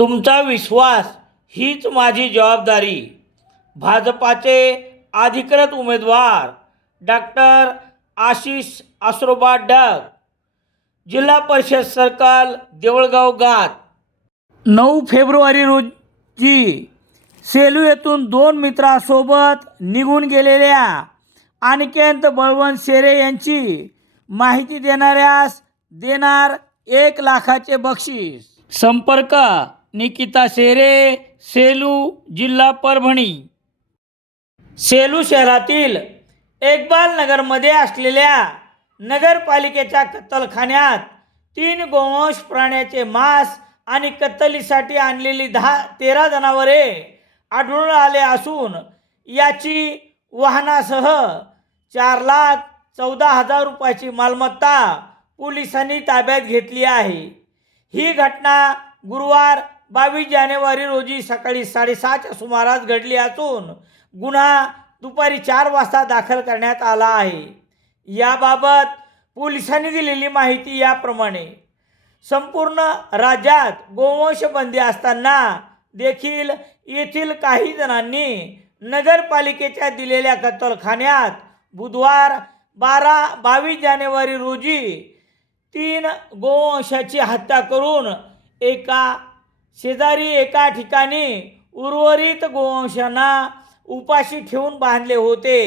तुमचा विश्वास हीच माझी जबाबदारी. भाजपाचे अधिकृत उमेदवार डॉक्टर आशिष आसरोबा डग, जिल्हा परिषद सर्कल देऊळगाव घाट. 9 फेब्रुवारी रोजी सेलू येथून 2 मित्रांसोबत निघून गेलेल्या अनिकेत बळवंत शेरे यांची माहिती देणाऱ्यास देणार 1 लाखाचे बक्षीस. संपर्क निकिता शेरे, सेलू, जिल्हा परभणी. सेलू शहरातील इक्बाल नगरमध्ये असलेल्या नगरपालिकेच्या कत्तलखान्यात 3 गोवंश प्राण्याचे मांस आणि कत्तलीसाठी आणलेली 13 जनावरे आढळून आले असून याची वाहनासह 4,14,000 रुपयाची मालमत्ता पोलिसांनी ताब्यात घेतली आहे. ही घटना गुरुवार 22 जानेवारी रोजी सकाळी 7:30च्या सुमारास घडली असून गुन्हा दुपारी 4 वाजता दाखल करण्यात आला आहे. याबाबत पोलिसांनी दिलेली माहिती याप्रमाणे. संपूर्ण राज्यात गोवंश बंदी असताना देखील येथील काही जणांनी नगरपालिकेच्या दिलेल्या कत्तलखान्यात बुधवार 22 जानेवारी रोजी 3 गोवंशाची हत्या करून शेजारी एका ठिकाणी उर्वरित गोवंशांना उपाशी ठेवून बांधले होते.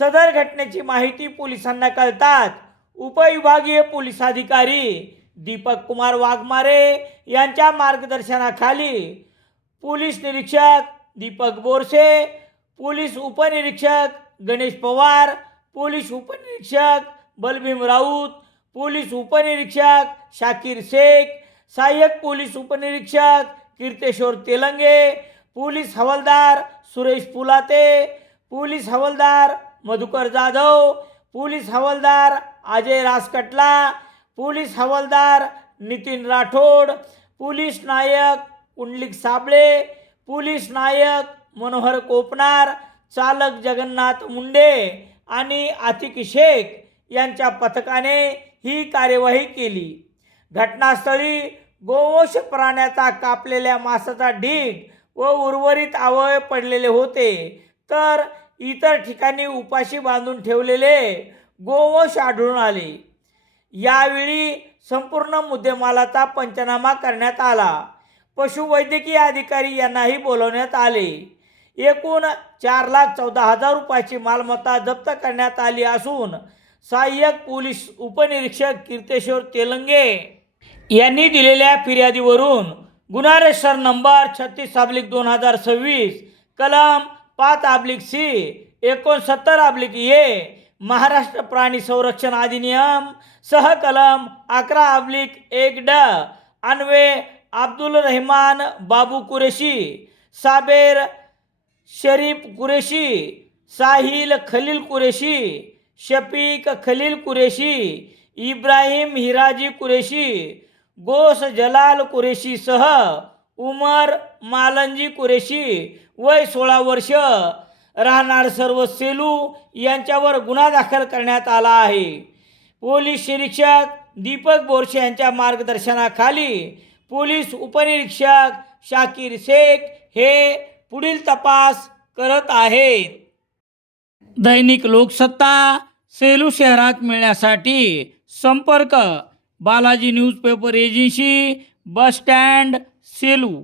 सदर घटनेची माहिती पोलिसांना कळताच उपविभागीय पोलीस अधिकारी दीपक कुमार वाघमारे यांच्या मार्गदर्शनाखाली पोलीस निरीक्षक दीपक बोरसे, पोलीस उपनिरीक्षक गणेश पवार, पोलीस उपनिरीक्षक बलभीम राऊत, पोलीस उपनिरीक्षक शाकीर शेख, सहाय्यक पोलीस उपनिरीक्षक कीर्तेश्वर तेलंगे, पोलीस हवालदार सुरेश पुलाते, पोलीस हवालदार मधुकर जाधव, पोलीस हवालदार अजय रासकटला, पोलीस हवालदार नितीन राठोड, पोलीस नायक कुंडलिक साबळे, पोलीस नायक मनोहर कोपनार, चालक जगन्नाथ मुंडे आणि आतिक शेख यांच्या पथकाने ही कार्यवाही केली. घटनास्थळी गोवंश प्राण्याचा कापलेल्या मांसाचा ढीग व उर्वरित अवयव पडलेले होते, तर इतर ठिकाणी उपाशी बांधून ठेवलेले गोवंश आढळून आले. यावेळी संपूर्ण मुद्देमालाचा पंचनामा करण्यात आला. पशुवैद्यकीय अधिकारी यांनाही बोलवण्यात आले. एकूण 4,14,000 रुपयाची मालमत्ता जप्त करण्यात आली असून सहाय्यक पोलीस उपनिरीक्षक कीर्तेश्वर तेलंगे यांनी दिलेल्या फिर्यादीवरून गुन्हा रजिस्टर नंबर 36/2026 कलम 5/C 69/A महाराष्ट्र प्राणी संरक्षण अधिनियम सह कलम 11/1 ड अन्वये अब्दुल रहमान बाबू कुरेशी, साबेर शरीफ कुरेशी, साहिल खलील कुरेशी, शफीक खलील कुरेशी, इब्राहिम हिराजी कुरेशी, गोस जलाल कुरेशी सह उमर मालंजी कुरेशी वय 16 वर्ष राहणार सर्व सेलू यांच्यावर गुन्हा दाखल करण्यात आला आहे. पोलीस निरीक्षक दीपक बोरसे यांच्या मार्गदर्शनाखाली पोलीस उपनिरीक्षक शाकीर शेख हे पुढील तपास करत आहेत. दैनिक लोकसत्ता सेलू शहरात मिळण्यासाठी संपर्क Balaji newspaper agency, bus stand, Selu.